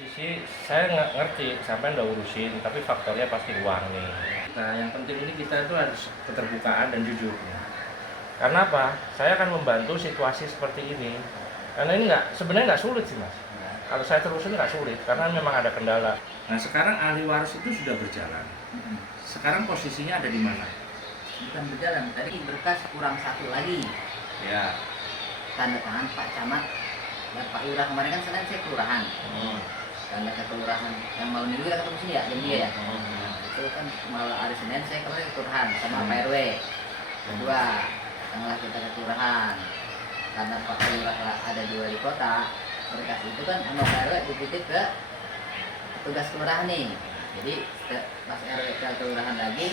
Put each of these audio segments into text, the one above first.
sisi saya nggak ngerti sampai udah urusin, tapi faktornya pasti uang nih. Nah, yang penting ini kita itu harus keterbukaan dan jujur. Karena apa? Saya akan membantu situasi seperti ini. Karena ini sebenarnya nggak sulit sih mas. Kalau saya terusin nggak sulit, karena memang ada kendala. Nah sekarang ahli waris itu sudah berjalan. Sekarang posisinya ada di mana? Bukan berjalan, tadi berkas kurang satu lagi. Ya. Tanda tangan Pak Camat dan Pak Lurah kemarin kan Senin saya kelurahan. Tanda ke kelurahan yang malam minggu kita ketemu sini ya, jam 3 ya. Nah, itu kan malam hari Senin saya kemarin ke kelurahan sama Pak RW. Kedua, tanggal kita ke kelurahan. Karena Pak Lurah ada di wali kota, berkas itu kan sama Pak RW dititip ke petugas kelurahan nih. Jadi pas RW ke kelurahan lagi,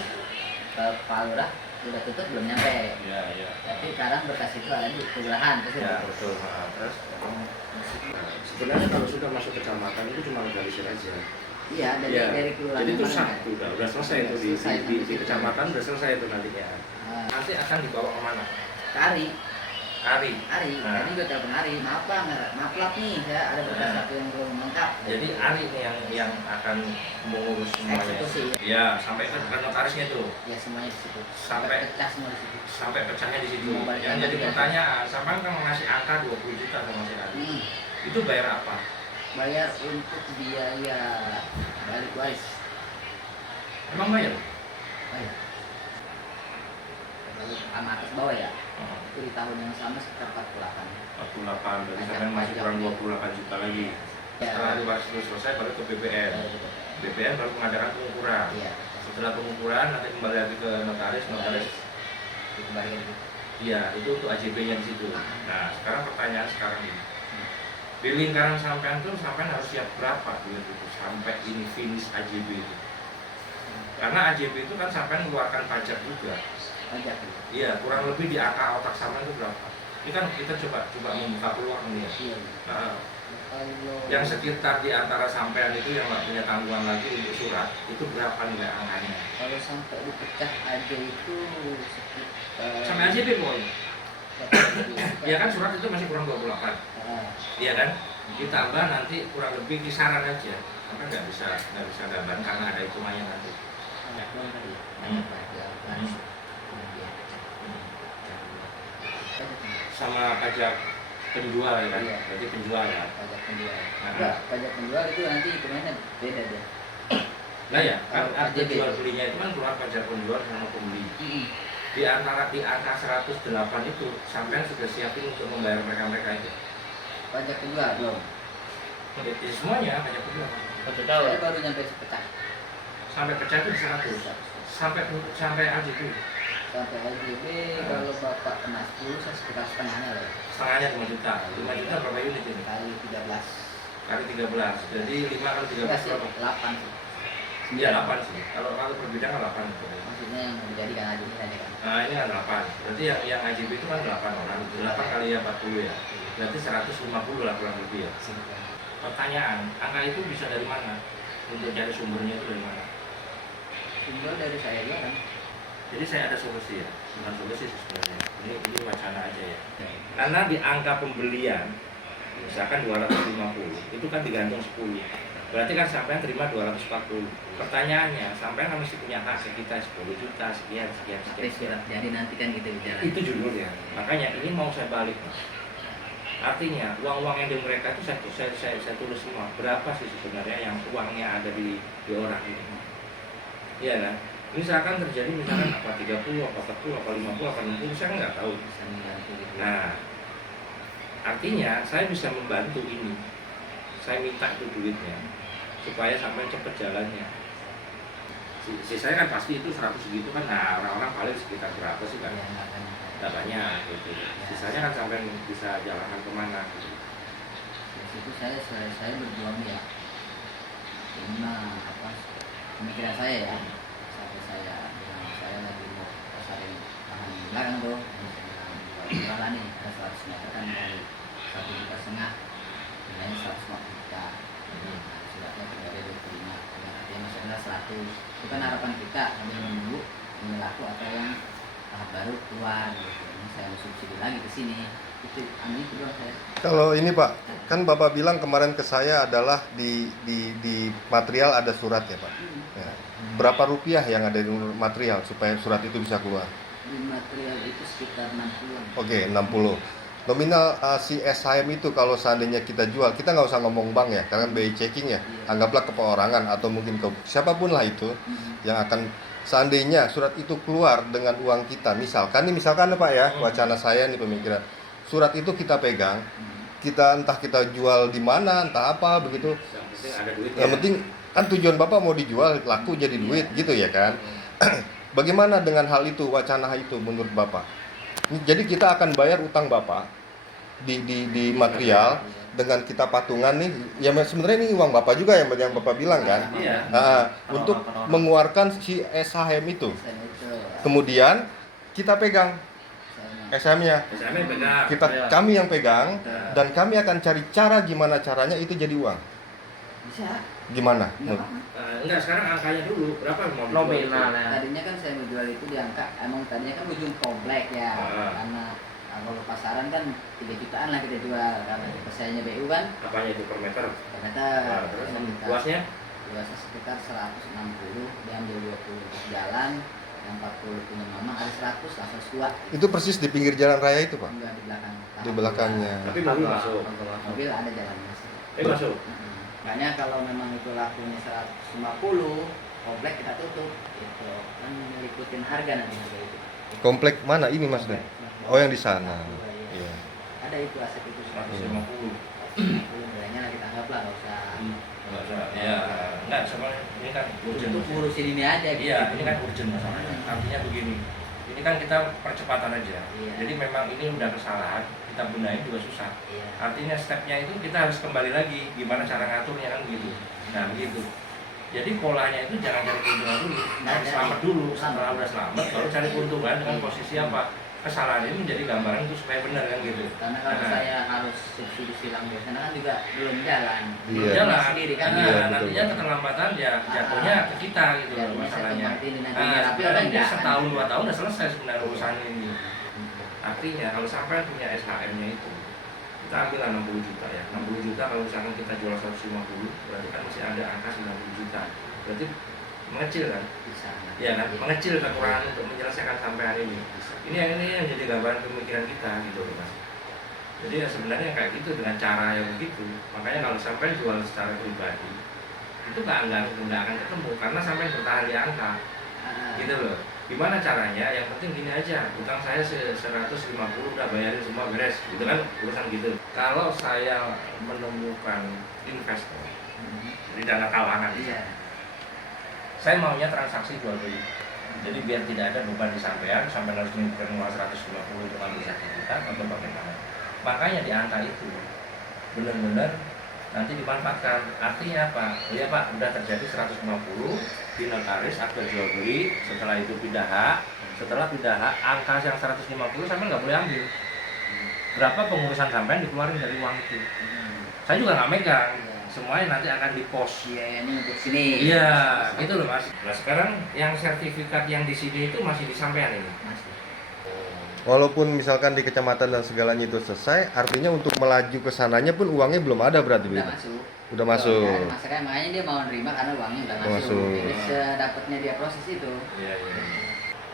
ke Pak Lurah udah tutup belum nyampe. Iya, iya. Tapi sekarang berkas itu ada di kelurahan. Ya, betul. Terus sebenarnya kalau sudah masuk kecamatan itu cuma legalisir aja. Iya, dari kelurahan. Jadi itu mana sah, kan? udah selesai itu di kecamatan udah selesai itu nantinya. nanti akan dibawa kemana? Ari. Ari. Nah. Tadi gue telepon Ari, maaf bang, maaf nih, saya ada berkas satu yang belum lengkap. Jadi Ari nih yang akan mengurus semuanya. Eksekusi. Ya, sampai ke notarisnya itu. Ya semuanya di situ. Sampai pecah semua di situ. Sampai pecahnya di situ. Mau Yang jadi pertanyaan, sama kan ngasih angka 20 juta sama si Ari. Itu bayar apa? Bayar untuk biaya balik waris. Emang bayar? Bayar. Sama atas bawah ya. Itu di tahun yang sama sekitar 48. 48, berarti sekarang masih kurang 28 juta lagi. Ya. Setelah diwaris itu selesai baru ke BPN. BPN baru mengadakan pengukuran. Iya. Setelah pengukuran nanti kembali lagi ke notaris. Dikembalikan gitu. Iya, itu untuk AJB-nya di situ. Nah, sekarang pertanyaan sekarang ini. Di lingkaran sampean tuh sampean harus siap berapa duit itu sampai ini finish AJB itu? Karena AJB itu kan sampean mengeluarkan pajak juga. Pajak. Iya, kurang lebih di angka otak sampean itu berapa? Ini kan kita coba membuka peluang nih ya. Iya. Nah, yang sekitar di antara sampean itu yang nggak punya tanggungan lagi untuk surat itu berapa nilai angkanya? Kalau sampai dipecah aja itu sekitar Sampai AJB pokoknya. Ya kan surat itu masih kurang 28. Iya kan? Ditambah nanti kurang lebih kisaran aja. Karena nggak bisa gambar karena ada hitungannya nanti. Sama pajak penjual ya kan? Iya. Berarti penjual ya. Pajak penjual. Nah. Enggak, pajak penjual itu nanti hitungannya beda deh. Nah ya, kan Kalau harga AJB. jual belinya itu kan keluar pajak penjual sama pembeli. Di angka 108 itu sampean sudah siapin untuk membayar mereka itu. Pajak penjual belum. Jadi semuanya pajak penjual. Saya baru nyampe sepecah. Sampai pecah itu di 100. Sampai AJB. Sampai AJB kalau bapak kena 10 saya sekitar setengahnya lah. Setengahnya 5 juta. 5 juta berapa unit ini? Kali 13. Kali 13. Jadi 5 kali 13 Enggak sih, berapa? 8 sih. Iya 8 sih. Kalau per bidang kan 8. Maksudnya yang menjadikan AJB aja kan. Nah ini kan 8. Berarti yang AJB itu kan 8 orang. 8 kali 40 ya. Berarti 150 lah kurang lebih ya. Pertanyaan, angka itu bisa dari mana? Untuk cari sumbernya itu dari mana? Sumber dari saya juga kan. Jadi saya ada solusi ya, bukan solusi sih sebenarnya. Ini wacana aja ya. Karena di angka pembelian, misalkan 250, itu kan digantung 10. Berarti kan sampean terima 240. Pertanyaannya, sampean kan mesti punya hak ke kita 10 juta, sekian. Jadi nanti kan kita bicara. Itu judulnya. Makanya ini mau saya balik. Artinya uang-uang yang di mereka itu saya tulis semua. Berapa sih sebenarnya yang uangnya ada di orang ini? Iya kan? Misalkan terjadi misalkan apa 30, apa 40, apa 50, apa 60, saya nggak tahu. Nah, artinya saya bisa membantu ini. Saya minta itu duitnya supaya sampai cepat jalannya. Saya kan pasti itu 100 segitu kan. Nah, orang-orang paling sekitar berapa sih kan? Nggak banyak gitu. Sisanya kan sampai bisa jalankan kemana gitu. Itu saya berjuang ya. Ini mah apa? Pemikiran saya ya. Sampai saya lagi mau pasarin lahan di belakang tuh. Jualan nih ada 100 meter kan dari 1,5 juta, nilainya 150 juta. Nah, suratnya tinggalnya 25. Artinya masih ada 100. Itu kan harapan kita sambil menunggu ini laku atau yang tahap baru keluar gitu. Ini saya mau subsidi lagi ke sini. itu itu doang saya. Kalau ini Pak, kan Bapak bilang kemarin ke saya adalah di material ada surat ya Pak. Ya. Berapa rupiah yang ada di material supaya surat itu bisa keluar? Di material itu sekitar 60-an. Oke, 60. Nominal si SHM itu kalau seandainya kita jual, kita nggak usah ngomong bank ya, karena BI checking ya. Iya. Anggaplah ke perorangan atau mungkin ke siapapun lah itu yang akan seandainya surat itu keluar dengan uang kita, misalkan Pak ya, wacana saya nih pemikiran. Surat itu kita pegang, kita entah kita jual di mana, entah apa begitu. Yang penting ada duitnya. Yang penting kan tujuan Bapak mau dijual laku jadi duit gitu ya kan. Bagaimana dengan hal itu, wacana itu menurut Bapak? Jadi kita akan bayar utang Bapak di material dengan kita patungan nih. Ya sebenarnya ini uang Bapak juga yang Bapak bilang kan. Iya. Untuk mengeluarkan si SHM itu. Saya itu Kemudian kita pegang saya SHM-nya. Saya pegang. Kami yang pegang dan kami akan cari cara gimana caranya itu jadi uang. bisa. Gimana? Enggak apa-apa. Enggak, sekarang angkanya dulu. Berapa mau dijual Nominalnya. Tadinya kan saya mau jual itu di angka, emang tadinya kan ujung komplek ya, karena kalau pasaran kan 3 jutaan lah kita jual, karena persaingannya BU kan, itu? Apanya itu per meter? ternyata Terus sekitar luasnya? luasnya sekitar 160, diambil 20 untuk jalan, yang 40 punya mama ada 100 lah 102. Itu persis di pinggir jalan raya itu Pak? Enggak di belakang. Di belakangnya. Tapi mobil masuk. Mobil ada jalannya. Masuk. Makanya kalau memang itu lakunya 150, komplek kita tutup, gitu. Kan ngikutin harga nanti harga itu. Komplek mana ini Mas? Oh yang di sana. Iya. Iya. Ada itu aset itu 150. 150 nilainya lah kita anggap lah, nggak usah. Enggak usah. Ya, enggak sebenarnya ini kan urgent. Untuk ngurusin ini aja. Gitu. Iya, ini kan urgent masalahnya. Artinya begini. Ini kan kita percepatan aja. Iya. Jadi memang ini udah kesalahan, kita benahin juga susah. Iya. Artinya stepnya itu kita harus kembali lagi gimana cara ngaturnya kan begitu. Nah begitu. Jadi polanya itu jangan cari keuntungan dulu, selamat dulu. Setelah udah selamat baru cari keuntungan dengan posisi apa. Kesalahan ini menjadi gambaran itu supaya benar kan gitu. Karena kalau saya harus subsidi silang di sana kan juga belum jalan. Iya. Jalan Sendiri kan. Iya, betul. nantinya keterlambatan ya jatuhnya ke kita gitu Ya, loh ini saya masalahnya. tempat ini nanti Nah, tapi sekarang orang dia enggak. setahun 2 tahun udah selesai sebenarnya urusan ini. Artinya kalau sampai punya SHM-nya itu kita ambil 60 juta ya. 60 juta kalau misalkan kita jual 150 berarti kan masih ada angka 90 juta. Berarti mengecil kan? Bisa. Ya kan? Mengecil kekurangan untuk menyelesaikan sampean ini. Ini yang jadi gambaran pemikiran kita gitu loh Mas. Jadi ya sebenarnya kayak gitu dengan cara yang begitu. Makanya kalau sampai jual secara pribadi itu nggak akan ketemu karena sampai bertahan di angka gitu loh. Gimana caranya? Yang penting gini aja, utang saya 150 udah bayarin semua beres, gitu kan urusan gitu. Kalau saya menemukan investor di dana talangan, Iya. saya maunya transaksi jual beli. Jadi biar tidak ada beban di sampean harus mengirimkan uang 150 untuk ambil sertifikat atau bagaimana. Makanya di angka itu benar-benar nanti dimanfaatkan. Artinya apa? Oh ya Pak, udah terjadi 150 di notaris akte jual beli, setelah itu pindah hak, setelah pindah hak angka yang 150 sampai nggak boleh ambil. Berapa pengurusan sampean dikeluarin dari uang itu? Saya juga nggak megang. Semuanya nanti akan di pos. Iya, ini untuk sini. Iya, gitu loh Mas. Nah sekarang yang sertifikat yang di sini itu masih disampaikan ini. Masih. Walaupun misalkan di kecamatan dan segalanya itu selesai, artinya untuk melaju ke sananya pun uangnya belum ada berarti Udah begitu. masuk. Udah masuk. Udah, masalahnya makanya dia mau nerima karena uangnya udah Udah masuk. masuk. Jadi sedapatnya dia proses itu. Iya, iya.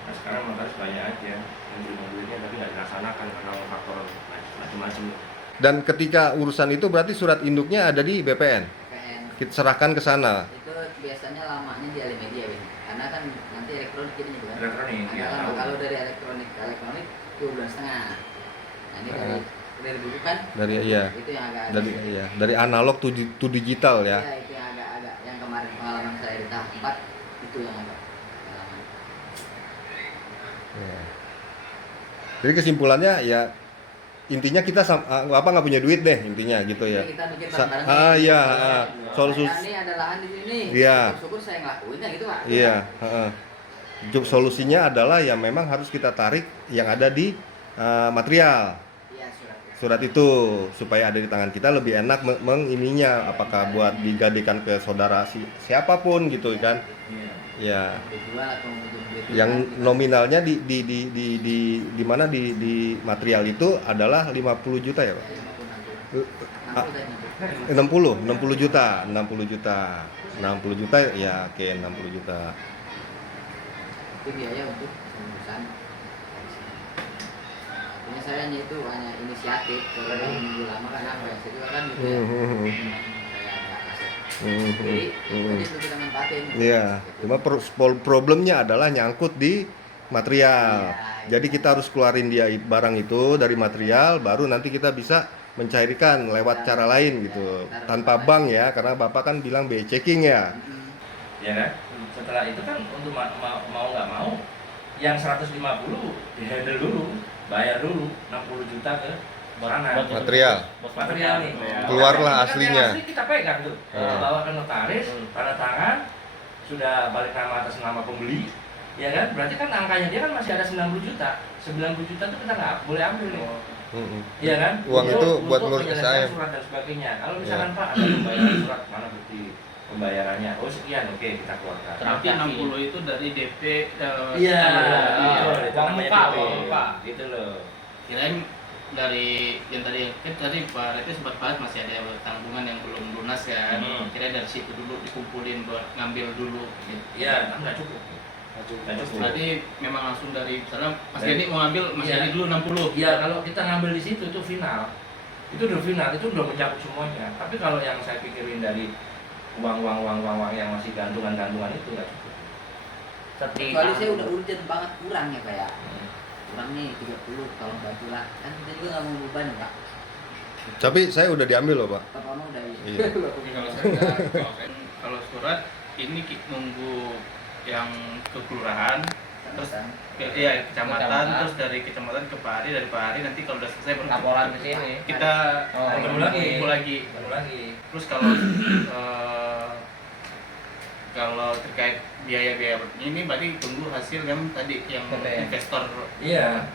Nah sekarang notaris banyak aja yang terima duitnya tapi nggak dilaksanakan karena faktor macam-macam. Dan ketika urusan itu berarti surat induknya ada di BPN. PN. Kita serahkan ke sana. Itu biasanya lamanya di Alimedia, Win. Karena kan nanti elektronik ini juga. Elektronik, Agak ya, lama. tahu. Kalau dari elektronik ke elektronik 2 bulan setengah. Nah, ini dari dulu kan Dari iya. itu yang agak Dari analog to digital ya. Iya, itu yang agak yang kemarin pengalaman saya di tahap 4 itu yang agak pengalaman. Ya. Jadi kesimpulannya ya intinya kita nggak punya duit deh intinya gitu ya. Jadi kita mikir Sa- bareng-bareng. iya, Solusi. solusi. Ini ada lahan di sini. Iya. Syukur saya ngelakuinnya gitu, Pak. Iya, Job solusinya adalah yang memang harus kita tarik yang ada di material Iya, surat itu supaya ada di tangan kita lebih enak mengininya apakah buat digadekan ke saudara siapapun gitu kan. Iya. Ya. Mau dijual atau mau duit Yang nominalnya di mana di material itu adalah 50 juta ya, Pak? 60 juta, 60 juta. 60 juta ya, oke 60 juta. itu biaya untuk pengurusan. Artinya saya itu hanya inisiatif, kalau nunggu lama kan apa ya, saya juga kan gitu ya. Saya ada aset sendiri, jadi itu kita manfaatin. Iya, cuma problemnya adalah nyangkut di material. Jadi kita harus keluarin dia barang itu dari material, baru nanti kita bisa mencairkan lewat cara lain gitu, tanpa bank ya, karena Bapak kan bilang BI checking ya. Ya kan? Setelah itu kan untuk mau nggak mau yang 150 di handle dulu, bayar dulu 60 juta ke sana. Material. Material nih. Keluarlah Kan aslinya. yang asli kita pegang tuh. Kita bawa ke notaris, tanda tangan, sudah balik nama atas nama pembeli. Ya kan? Berarti kan angkanya dia kan masih ada 90 juta. 90 juta itu kita nggak boleh ambil nih. Iya kan? Uang itu buat untuk ngurus menyelesaikan SAM. surat dan sebagainya. Kalau misalkan Pak ada pembayaran surat, mana bukti pembayarannya? Oh sekian, oke kita keluarkan. Tapi 60 itu dari DP. Iya, itu namanya DP. Gitu loh. Kirain dari yang tadi Pak Rete sempat bahas masih ada tanggungan yang belum lunas kan. Kira dari situ dulu dikumpulin buat ngambil dulu gitu. Iya, nggak cukup. Berarti memang langsung dari misalnya Mas Geni mau ngambil Mas Geni dulu 60. Iya, kalau kita ngambil di situ itu final. Itu udah final, itu udah mencakup semuanya. Tapi kalau yang saya pikirin dari uang yang masih gantungan itu nggak cukup. Kecuali saya udah urgent banget kurang ya Pak ya. Kurang nih 30, tolong bantulah. Kan kita juga nggak mau beban ya Pak. Tapi saya udah diambil loh, Pak. Bapak mau udah Iya. Kalau kalau surat ini nunggu yang ke kelurahan, terus kecamatan, terus dari kecamatan ke Pak Ari, dari Pak Ari nanti kalau udah selesai baru Laporan ke sini. kita Ketemu lagi. kumpul lagi. Terus kalau kalau terkait biaya-biaya ini berarti tunggu hasil yang tadi yang BPN. investor. Iya.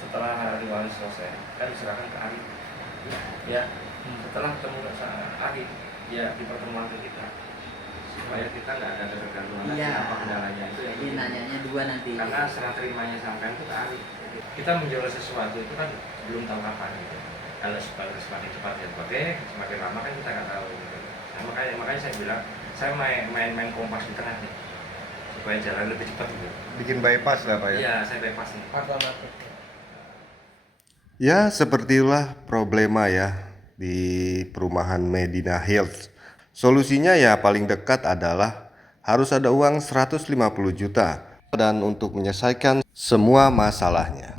Setelah hari waris selesai, kan diserahkan ke Ari. Ya. Setelah ketemu sama Ari, ya dipertemuan ke kita. Supaya kita nggak ada ketergantungan lagi Iya. apa kendalanya itu yang Jadi nanyanya dua nanti. karena serah terimanya sampai itu ke Ari. Kita menjual sesuatu itu kan belum tahu kapan gitu. Kalau semakin cepat ya pakai, semakin lama kan kita nggak tahu gitu. Nah, makanya saya bilang saya main kompas di tengah nih supaya jalan lebih cepat gitu. Bikin bypass lah, Pak ya. Iya, saya bypass nih. Ya, sepertilah problema ya di perumahan Medina Hills. Solusinya ya paling dekat adalah harus ada uang 150 juta dan untuk menyelesaikan semua masalahnya.